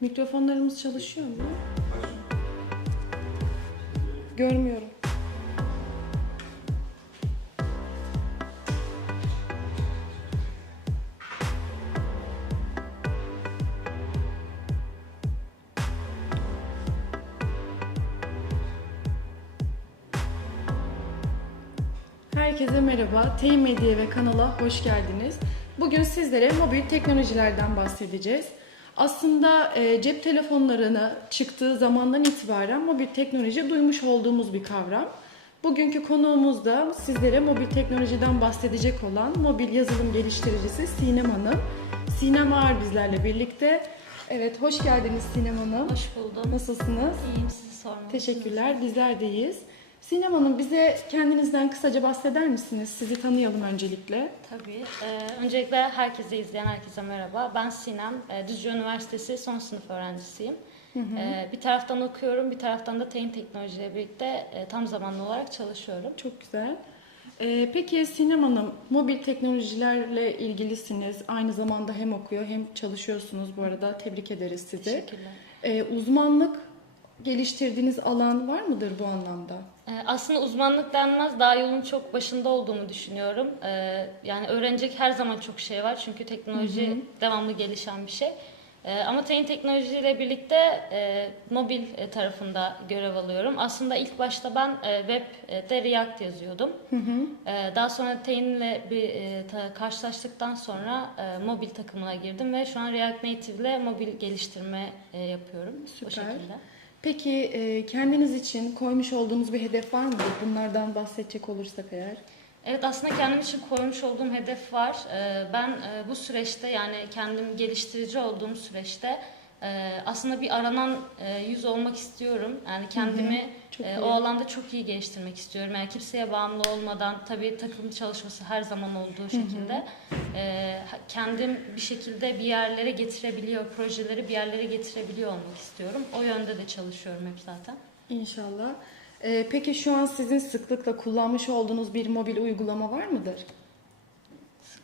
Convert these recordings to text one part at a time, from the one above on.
Mikrofonlarımız çalışıyor mu? Görmüyorum. Herkese merhaba. T Medya ve kanala hoş geldiniz. Bugün sizlere mobil teknolojilerden bahsedeceğiz. Aslında e, cep telefonlarına çıktığı zamandan itibaren mobil teknoloji duymuş olduğumuz bir kavram. Bugünkü konuğumuz da sizlere mobil teknolojiden bahsedecek olan mobil yazılım geliştiricisi Sinem Hanım. Sinem Ağar bizlerle birlikte. Evet, hoş geldiniz Sinem Hanım. Hoş buldum. Nasılsınız? İyiyim sizi sormalı. Teşekkürler, bizler deyiz. Sinem Hanım bize kendinizden kısaca bahseder misiniz? Sizi tanıyalım öncelikle. Tabii. Ee, öncelikle herkese izleyen herkese merhaba. Ben Sinem. Ee, Düzce Üniversitesi son sınıf öğrencisiyim. Ee, bir taraftan okuyorum, bir taraftan da teyin teknolojiyle birlikte e, tam zamanlı olarak çalışıyorum. Çok güzel. Ee, peki Sinem Hanım, mobil teknolojilerle ilgilisiniz. Aynı zamanda hem okuyor hem çalışıyorsunuz bu arada. Tebrik ederiz sizi. Teşekkürler. Ee, uzmanlık geliştirdiğiniz alan var mıdır bu anlamda? Ee, Aslında uzmanlık denmez, daha yolun çok başında olduğumu düşünüyorum. Ee, Yani öğrenecek her zaman çok şey var çünkü teknoloji devamlı gelişen bir şey. Ee, Ama teyin teknolojiyle birlikte e, mobil e, tarafında görev alıyorum. Aslında ilk başta ben e, web'de React yazıyordum. Ee, Daha sonra teyinle bir ta- karşılaştıktan sonra mobil takımına girdim ve şu an React Native ile mobil geliştirme yapıyorum. O Süper. şekilde. Peki e, kendiniz için koymuş olduğunuz bir hedef var mıdır? Bunlardan bahsedecek olursak eğer. Evet aslında kendim için koymuş olduğum hedef var. Ee, Ben e, bu süreçte yani kendim geliştirici olduğum süreçte e, aslında bir aranan e, yüz olmak istiyorum. Yani kendimi Çok e, iyi. o alanda çok iyi geliştirmek istiyorum. Yani kimseye bağımlı olmadan tabii takım çalışması her zaman olduğu şekilde e, kendim bir şekilde bir yerlere getirebiliyor, projeleri bir yerlere getirebiliyor olmak istiyorum. O yönde de çalışıyorum hep zaten. İnşallah. Ee, peki şu an sizin sıklıkla kullanmış olduğunuz bir mobil uygulama var mıdır?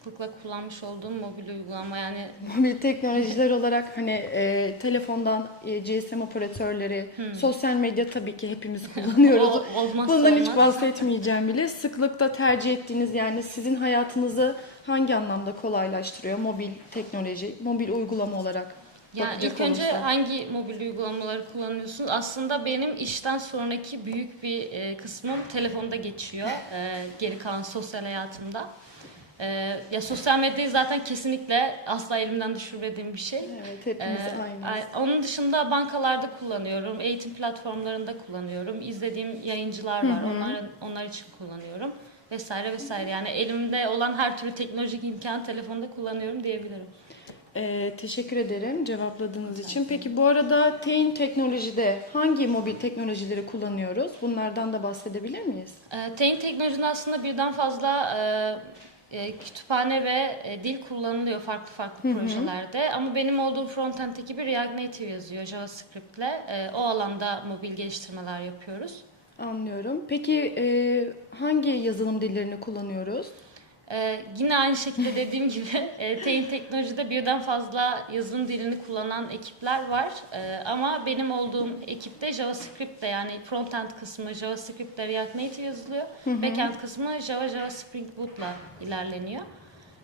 Sıklıkla kullanmış olduğum mobil uygulama yani Mobil teknolojiler olarak hani e, telefondan e, GSM operatörleri, sosyal medya tabii ki hepimiz kullanıyoruz. Ol- olmazsa Bundan hiç bahsetmeyeceğim bile. Sıklıkla tercih ettiğiniz yani sizin hayatınızı hangi anlamda kolaylaştırıyor mobil teknoloji, mobil uygulama olarak? Yani ilk önce olursak? hangi mobil uygulamaları kullanıyorsunuz? Aslında benim işten sonraki büyük bir e, kısmım telefonda geçiyor. E, geri kalan sosyal hayatımda. E, ya sosyal medyayı zaten kesinlikle asla elimden düşürmediğim bir şey. Evet, hepimiz Ee, aynıyız. ay- Onun dışında bankalarda kullanıyorum, eğitim platformlarında kullanıyorum, izlediğim yayıncılar var, onların onlar için kullanıyorum vesaire vesaire. Yani elimde olan her türlü teknolojik imkanı telefonda kullanıyorum diyebilirim. Ee, teşekkür ederim cevapladığınız için. Peki bu arada Tein Teknoloji'de hangi mobil teknolojileri kullanıyoruz? Bunlardan da bahsedebilir miyiz? E, Teyin teknolojinin aslında birden fazla e, e, kütüphane ve e, dil kullanılıyor farklı farklı projelerde. Ama benim olduğum frontend ekibi React Native yazıyor JavaScript ile. E, o alanda mobil geliştirmeler yapıyoruz. Anlıyorum. Peki e, hangi yazılım dillerini kullanıyoruz? Ee, yine aynı şekilde dediğim gibi e, Teyin Teknoloji'de birden fazla yazılım dilini kullanan ekipler var. Ee, ama benim olduğum ekipte JavaScript'te yani frontend kısmı JavaScript'te React Native yazılıyor. Backend kısmı Java, Java Spring Boot'la ilerleniyor.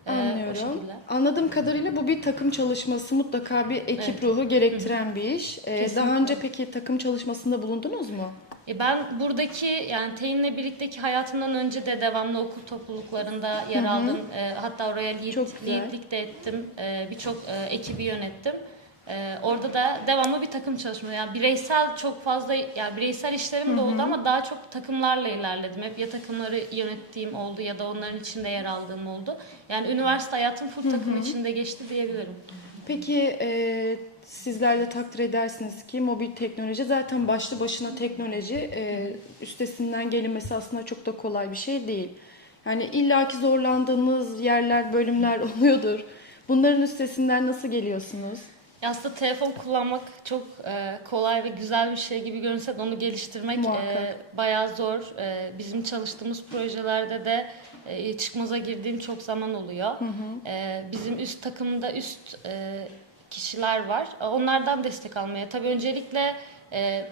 O Anlıyorum. Anladığım kadarıyla bu bir takım çalışması, mutlaka bir ekip Evet. ruhu gerektiren bir iş. Ee, daha önce peki takım çalışmasında bulundunuz mu? E ben buradaki yani Teyin'le birlikteki hayatımdan önce de devamlı okul topluluklarında yer aldım. E, hatta oraya lead, Çok güzel. leadlik de ettim. E, Birçok e, ekibi yönettim. E, orada da devamlı bir takım çalışma. Yani bireysel çok fazla yani bireysel işlerim de oldu ama daha çok takımlarla ilerledim. Hep ya takımları yönettiğim oldu ya da onların içinde yer aldığım oldu. Yani üniversite hayatım full takım içinde geçti diyebilirim. Peki e, sizler de takdir edersiniz ki mobil teknoloji zaten başlı başına teknoloji e, üstesinden gelinmesi aslında çok da kolay bir şey değil. Yani illaki zorlandığınız yerler, bölümler oluyordur. Bunların üstesinden nasıl geliyorsunuz? Aslında telefon kullanmak çok e, kolay ve güzel bir şey gibi görünse de onu geliştirmek e, Muhakkak. bayağı zor. E, bizim çalıştığımız projelerde de e, çıkmaza girdiğim çok zaman oluyor. E, bizim üst takımda üst e, kişiler var. E, Onlardan destek almaya. Tabii öncelikle e,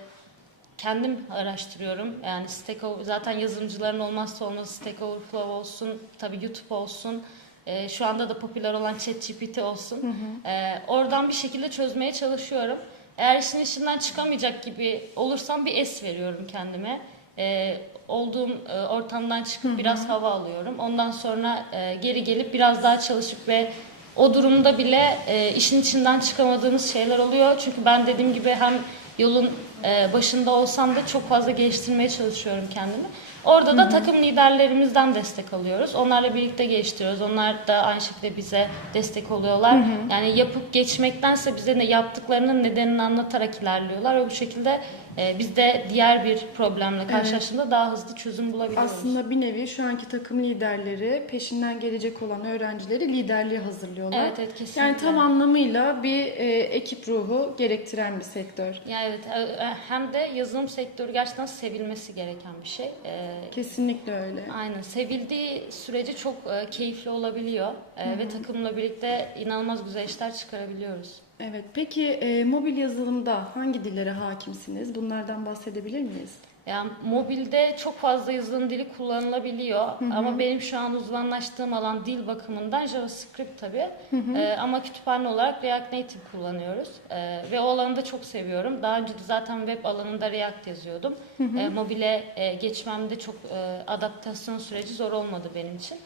kendim araştırıyorum. Yani Stack Over- zaten yazılımcıların olmazsa olmazı Stack Overflow olsun, tabii YouTube olsun. e, şu anda da popüler olan ChatGPT olsun. E, oradan bir şekilde çözmeye çalışıyorum. Eğer işin içinden çıkamayacak gibi olursam bir es veriyorum kendime. E, olduğum e, ortamdan çıkıp biraz hava alıyorum. Ondan sonra e, geri gelip biraz daha çalışıp ve o durumda bile e, işin içinden çıkamadığımız şeyler oluyor. Çünkü ben dediğim gibi hem yolun e, başında olsam da çok fazla geliştirmeye çalışıyorum kendimi. Orada da takım liderlerimizden destek alıyoruz. Onlarla birlikte geliştiriyoruz. Onlar da aynı şekilde bize destek oluyorlar. Yani yapıp geçmektense bize ne yaptıklarının nedenini anlatarak ilerliyorlar ve bu şekilde e, biz de diğer bir problemle karşılaştığında daha hızlı çözüm bulabiliyoruz. Aslında bir nevi şu anki takım liderleri peşinden gelecek olan öğrencileri liderliğe hazırlıyorlar. Evet, evet, kesinlikle. Yani tam anlamıyla bir e, ekip ruhu gerektiren bir sektör. Ya evet e, e, hem de yazılım sektörü gerçekten sevilmesi gereken bir şey. E, Kesinlikle öyle. Aynen sevildiği sürece çok e, keyifli olabiliyor E, ve takımla birlikte inanılmaz güzel işler çıkarabiliyoruz. Evet. Peki e, mobil yazılımda hangi dillere hakimsiniz? Bunlardan bahsedebilir miyiz? Yani mobilde çok fazla yazılım dili kullanılabiliyor ama benim şu an uzmanlaştığım alan dil bakımından JavaScript tabii E, ama kütüphane olarak React Native kullanıyoruz E, ve o alanı da çok seviyorum. Daha önce de zaten web alanında React yazıyordum. E, mobile e, geçmemde çok e, adaptasyon süreci zor olmadı benim için.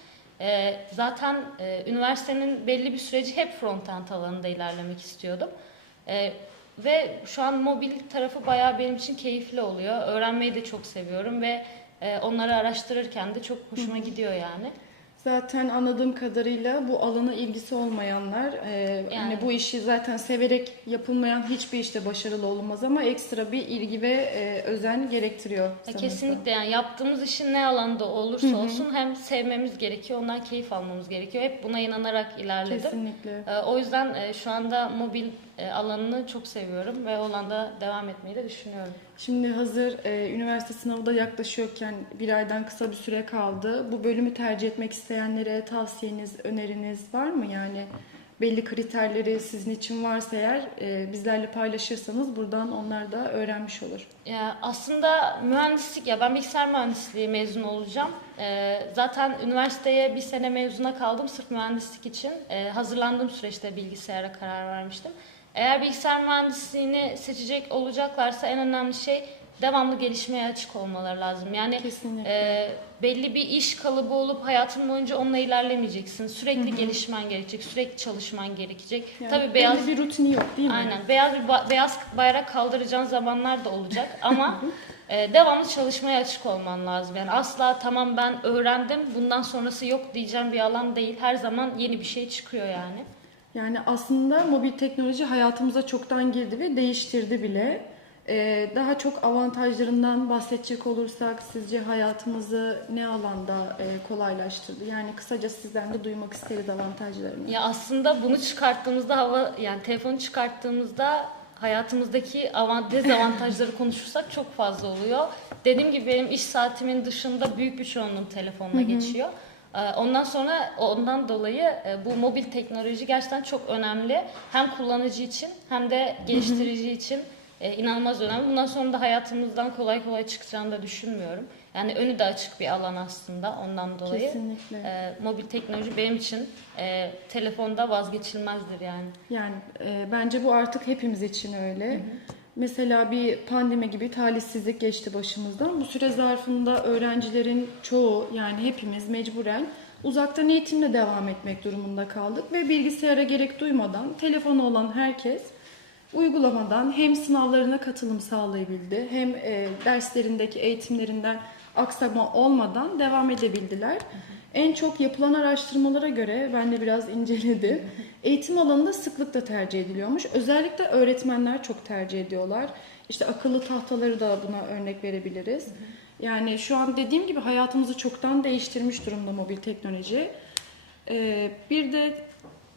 E, zaten e, üniversitenin belli bir süreci hep frontend alanında ilerlemek istiyordum. E, ve şu an mobil tarafı bayağı benim için keyifli oluyor. Öğrenmeyi de çok seviyorum ve e, onları araştırırken de çok hoşuma gidiyor yani. Zaten anladığım kadarıyla bu alana ilgisi olmayanlar, e, hani bu işi zaten severek yapılmayan hiçbir işte başarılı olmaz ama ekstra bir ilgi ve e, özen gerektiriyor. Ya sanırsam. kesinlikle yani yaptığımız işin ne alanda olursa olsun hem sevmemiz gerekiyor, ondan keyif almamız gerekiyor. Hep buna inanarak ilerledim. Kesinlikle. E, o yüzden e, şu anda mobil e, alanını çok seviyorum ve o alanda devam etmeyi de düşünüyorum. Şimdi hazır e, üniversite sınavı da yaklaşıyorken bir aydan kısa bir süre kaldı. Bu bölümü tercih etmek isteyenlere tavsiyeniz, öneriniz var mı? Yani belli kriterleri sizin için varsa eğer e, bizlerle paylaşırsanız buradan onlar da öğrenmiş olur. Ya aslında mühendislik ya ben bilgisayar mühendisliği mezun olacağım. Ee, zaten üniversiteye bir sene mezuna kaldım sırf mühendislik için. Ee, hazırlandığım süreçte bilgisayara karar vermiştim. Eğer bilgisayar mühendisliğini seçecek olacaklarsa en önemli şey devamlı gelişmeye açık olmaları lazım. Yani Kesinlikle. e, belli bir iş kalıbı olup hayatın boyunca onunla ilerlemeyeceksin. Sürekli gelişmen gerekecek, sürekli çalışman gerekecek. Yani Tabii beyaz bir rutini yok değil mi? Aynen. Beyaz bir ba- beyaz bayrak kaldıracağın zamanlar da olacak ama e, devamlı çalışmaya açık olman lazım. Yani asla tamam ben öğrendim bundan sonrası yok diyeceğim bir alan değil. Her zaman yeni bir şey çıkıyor yani. Yani aslında mobil teknoloji hayatımıza çoktan girdi ve değiştirdi bile. Ee, daha çok avantajlarından bahsedecek olursak sizce hayatımızı ne alanda e, kolaylaştırdı? Yani kısaca sizden de duymak isteriz avantajlarını. Ya aslında bunu çıkarttığımızda hava yani telefonu çıkarttığımızda hayatımızdaki avant dezavantajları konuşursak çok fazla oluyor. Dediğim gibi benim iş saatimin dışında büyük bir çoğunluğum telefonla geçiyor. Ee, Ondan sonra ondan dolayı e, bu mobil teknoloji gerçekten çok önemli. Hem kullanıcı için hem de geliştirici için e, inanılmaz önemli. Bundan sonra da hayatımızdan kolay kolay çıkacağını da düşünmüyorum. Yani önü de açık bir alan aslında ondan dolayı. Kesinlikle. E, mobil teknoloji benim için e, telefonda vazgeçilmezdir yani. Yani e, bence bu artık hepimiz için öyle. Mesela bir pandemi gibi talihsizlik geçti başımızdan. Bu süre zarfında öğrencilerin çoğu yani hepimiz mecburen uzaktan eğitimle devam etmek durumunda kaldık ve bilgisayara gerek duymadan telefonu olan herkes uygulamadan hem sınavlarına katılım sağlayabildi hem e, derslerindeki eğitimlerinden aksama olmadan devam edebildiler. En çok yapılan araştırmalara göre ben de biraz inceledim. Eğitim alanında sıklıkla tercih ediliyormuş. Özellikle öğretmenler çok tercih ediyorlar. İşte akıllı tahtaları da buna örnek verebiliriz. Yani şu an dediğim gibi hayatımızı çoktan değiştirmiş durumda mobil teknoloji. Ee, bir de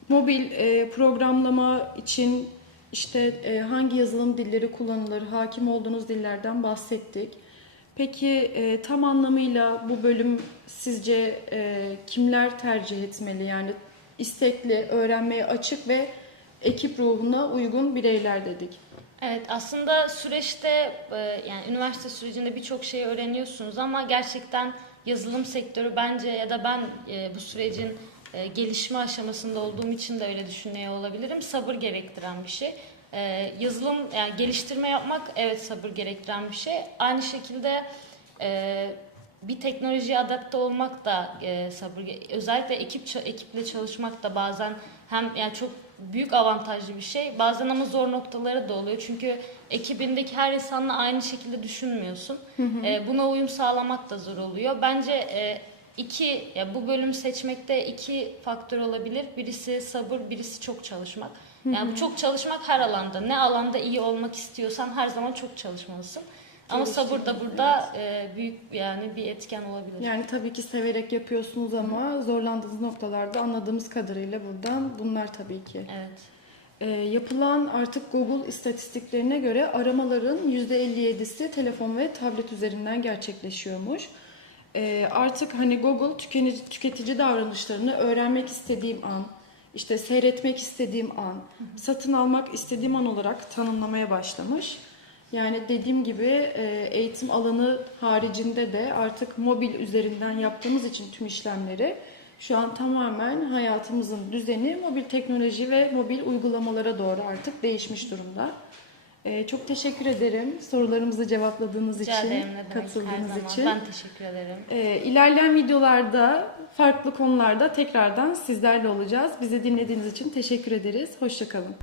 mobil e, programlama için işte e, hangi yazılım dilleri kullanılır, hakim olduğunuz dillerden bahsettik. Peki e, tam anlamıyla bu bölüm sizce e, kimler tercih etmeli? Yani istekli, öğrenmeye açık ve ekip ruhuna uygun bireyler dedik. Evet aslında süreçte e, yani üniversite sürecinde birçok şey öğreniyorsunuz ama gerçekten yazılım sektörü bence ya da ben e, bu sürecin e, gelişme aşamasında olduğum için de öyle düşünüyor olabilirim. Sabır gerektiren bir şey. Yazılım yani geliştirme yapmak evet sabır gerektiren bir şey. Aynı şekilde bir teknolojiye adapte olmak da e, sabır özellikle ekip ekiple çalışmak da bazen hem yani çok büyük avantajlı bir şey bazen ama zor noktaları da oluyor. Çünkü ekibindeki her insanla aynı şekilde düşünmüyorsun. E, buna uyum sağlamak da zor oluyor. Bence e, iki ya bu bölümü seçmekte iki faktör olabilir. Birisi sabır birisi çok çalışmak. Yani bu çok çalışmak her alanda ne alanda iyi olmak istiyorsan her zaman çok çalışmalısın ama sabır da burada e, büyük yani bir etken olabilir. Yani tabii ki severek yapıyorsunuz ama zorlandığınız noktalarda anladığımız kadarıyla buradan bunlar tabii ki. Evet. Ee, yapılan artık Google istatistiklerine göre aramaların %57'si telefon ve tablet üzerinden gerçekleşiyormuş. Ee, artık hani Google tüketici, tüketici davranışlarını öğrenmek istediğim an, işte seyretmek istediğim an, satın almak istediğim an olarak tanımlamaya başlamış. Yani dediğim gibi e, eğitim alanı haricinde de artık mobil üzerinden yaptığımız için tüm işlemleri şu an tamamen hayatımızın düzeni mobil teknoloji ve mobil uygulamalara doğru artık değişmiş durumda. E, çok teşekkür ederim sorularımızı cevapladığınız Rica için, ederim demek katıldığınız için. Ben teşekkür ederim. E, ilerleyen videolarda farklı konularda tekrardan sizlerle olacağız. Bizi dinlediğiniz için teşekkür ederiz. Hoşçakalın.